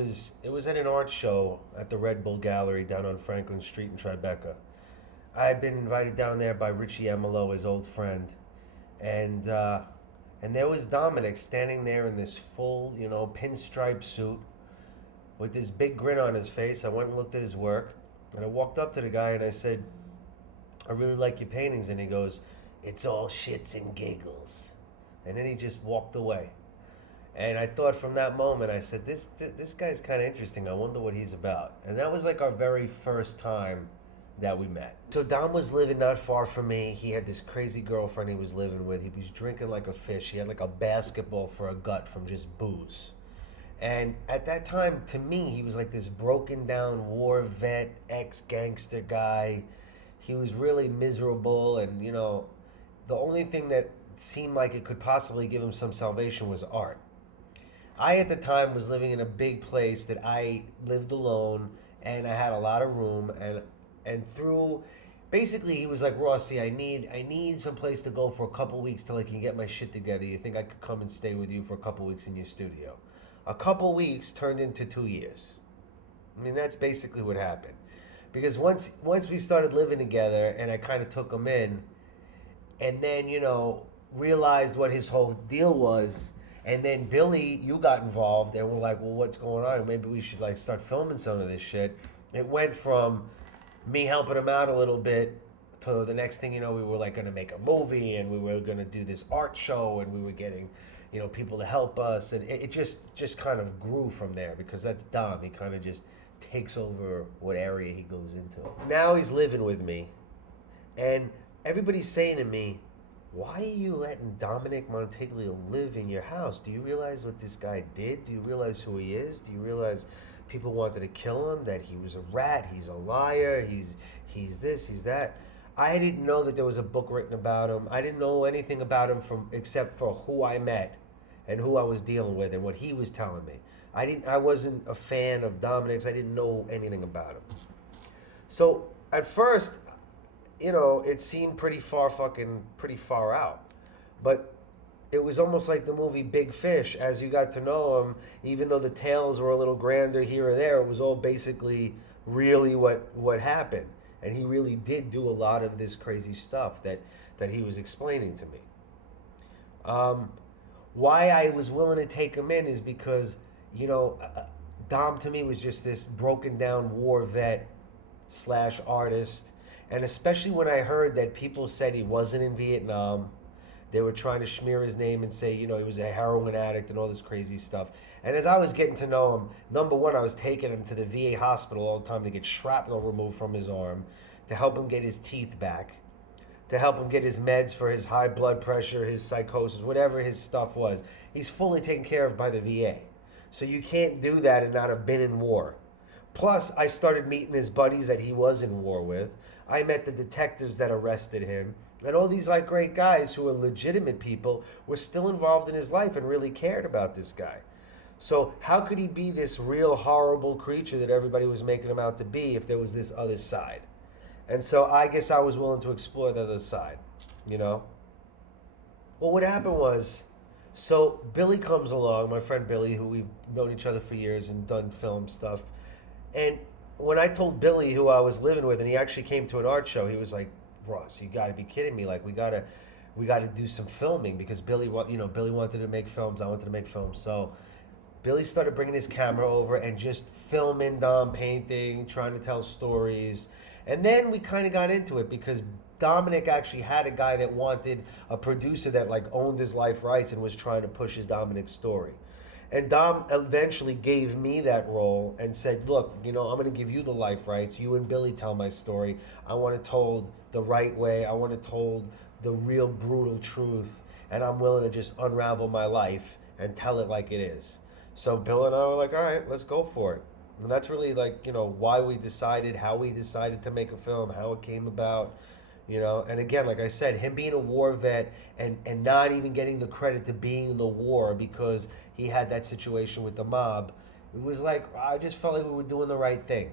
it was at an art show at the Red Bull Gallery down on Franklin Street in Tribeca. I had been invited down there by Richie Emilo, his old friend, and there was Dominic standing there in this full, pinstripe suit with this big grin on his face. I went and looked at his work, and I walked up to the guy and I said, "I really like your paintings," and he goes, "It's all shits and giggles," and then he just walked away. And I thought from that moment, I said, this guy's kind of interesting. I wonder what he's about. And that was like our very first time that we met. So Dom was living not far from me. He had this crazy girlfriend he was living with. He was drinking like a fish. He had like a basketball for a gut from just booze. And at that time, to me, he was like this broken down war vet, ex-gangster guy. He was really miserable, and the only thing that seemed like it could possibly give him some salvation was art. I, at the time, was living in a big place that I lived alone, and I had a lot of room, and through, basically, he was like, "Rossi, I need some place to go for a couple weeks till I can get my shit together. You think I could come and stay with you for a couple weeks in your studio?" A couple weeks turned into 2 years. I mean, that's basically what happened. Because once we started living together, and I kind of took him in, and then, realized what his whole deal was. And then Billy, you got involved, and we're like, "Well, what's going on? Maybe we should like start filming some of this shit." It went from me helping him out a little bit to the next thing we were like going to make a movie, and we were going to do this art show, and we were getting, people to help us, and it just kind of grew from there, because that's Dom. He kind of just takes over what area he goes into. Now he's living with me, and everybody's saying to me, "Why are you letting Dominick Montiglio live in your house? Do you realize what this guy did? Do you realize who he is? Do you realize people wanted to kill him, that he was a rat, he's a liar, he's this, he's that?" I didn't know that there was a book written about him. I didn't know anything about him except for who I met and who I was dealing with and what he was telling me. I wasn't a fan of Dominick's. I didn't know anything about him. So at first, it seemed pretty far out. But it was almost like the movie Big Fish. As you got to know him, even though the tales were a little grander here or there, it was all basically really what happened. And he really did do a lot of this crazy stuff that he was explaining to me. Why I was willing to take him in is because, Dom to me was just this broken down war vet / artist. And especially when I heard that people said he wasn't in Vietnam, they were trying to smear his name and say, he was a heroin addict and all this crazy stuff. And as I was getting to know him, number one, I was taking him to the VA hospital all the time to get shrapnel removed from his arm, to help him get his teeth back, to help him get his meds for his high blood pressure, his psychosis, whatever his stuff was. He's fully taken care of by the VA. So you can't do that and not have been in war. Plus, I started meeting his buddies that he was in war with. I met the detectives that arrested him. And all these great guys who were legitimate people were still involved in his life and really cared about this guy. So how could he be this real horrible creature that everybody was making him out to be if there was this other side? And so I guess I was willing to explore the other side, Well, what happened was, so Billy comes along, my friend Billy, who we've known each other for years and done film stuff. And when I told Billy who I was living with, and he actually came to an art show, he was like, "Ross, you got to be kidding me! Like, we gotta do some filming," because Billy wanted to make films. I wanted to make films. So Billy started bringing his camera over and just filming Dom painting, trying to tell stories. And then we kind of got into it because Dominic actually had a guy that wanted a producer that owned his life rights and was trying to push his Dominic story. And Dom eventually gave me that role and said, "Look, I'm going to give you the life rights. You and Billy tell my story. I want it told the right way. I want it told the real brutal truth. And I'm willing to just unravel my life and tell it like it is." So Bill and I were like, "All right, let's go for it." And that's really why we decided, how we decided to make a film, how it came about. And again, like I said, him being a war vet and not even getting the credit to being in the war because he had that situation with the mob, it was I just felt like we were doing the right thing,